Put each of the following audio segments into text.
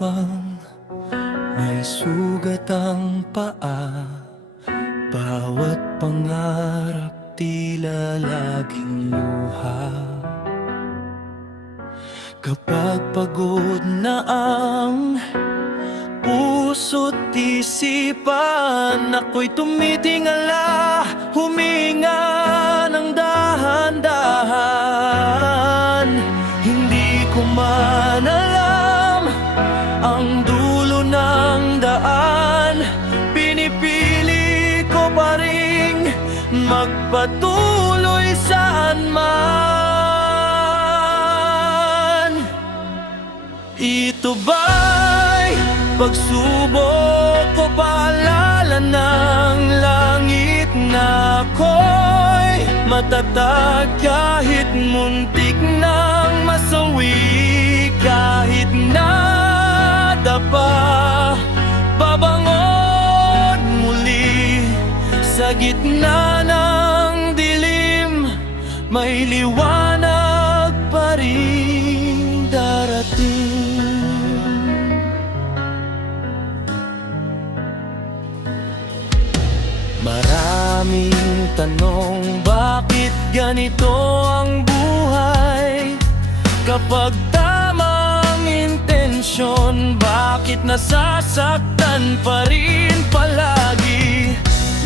Habang may sugat ang paa, bawat pangarap tila laging luha. Kapag pagod na ang puso't isipan, ako'y tumitingala, huminga ng dahan-dahan. Hindi ko man alam ang dulo ng daan, pinipili ko pa ring magpatuloy saan man. Ito ba'y pagsubok o paalala ng langit na ako'y matatag kahit muntik nang masawi, kahit nadapa, babangon muli sa gitna ng dilim, may liwanag pa rin darating. Maraming tanong, bakit ganito ang buhay? Kapag tamang intensyon, bakit nasasaktan pa rin palagi?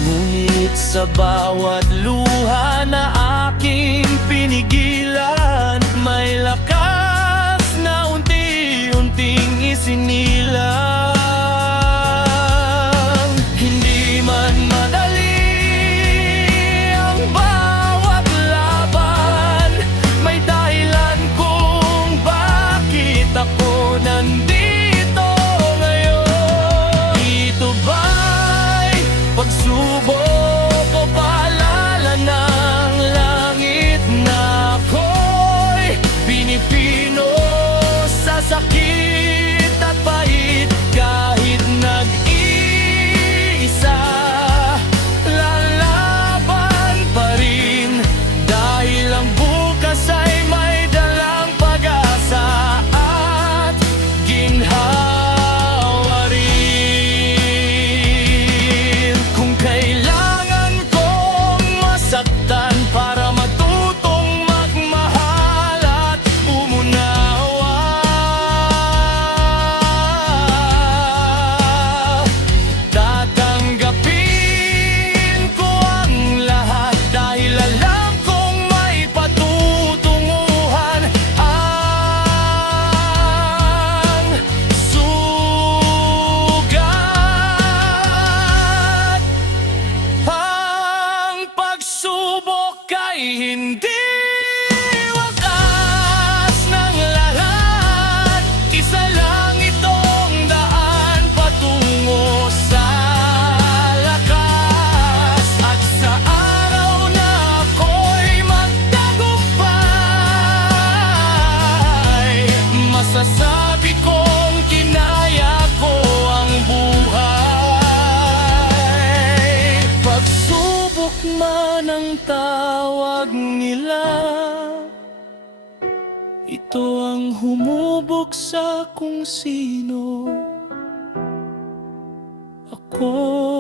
Ngunit sa bawat luha na aking pinigilan, may lakas na unti-unting isinilang. Hindi man madali ang bawat laban, may dahilan kung bakit ako nandito ngayon. Ito ba'y pagsubok o paalala ng langit na ako'y pinipino sa sakit at pait, kahit nag-iisa, lalaban pa rin, dahil ang bukas ay may dalang pag-asa at ginhawa rin. Kung kailangan kong masaktan para matutong magmahal at umunawa, tatanggapin ko ang lahat, dahil alam kong may patutunguhan ang sugat. Ang pagsubok ay hindi wakas ng lahat, isa lang itong daan patungo sa lakas. At sa araw na ako'y magtagumpay, masasabi kong kinaya ko ang buhay. Pagsubok man ang tawag nila, ito ang humubog sa kung sino ako.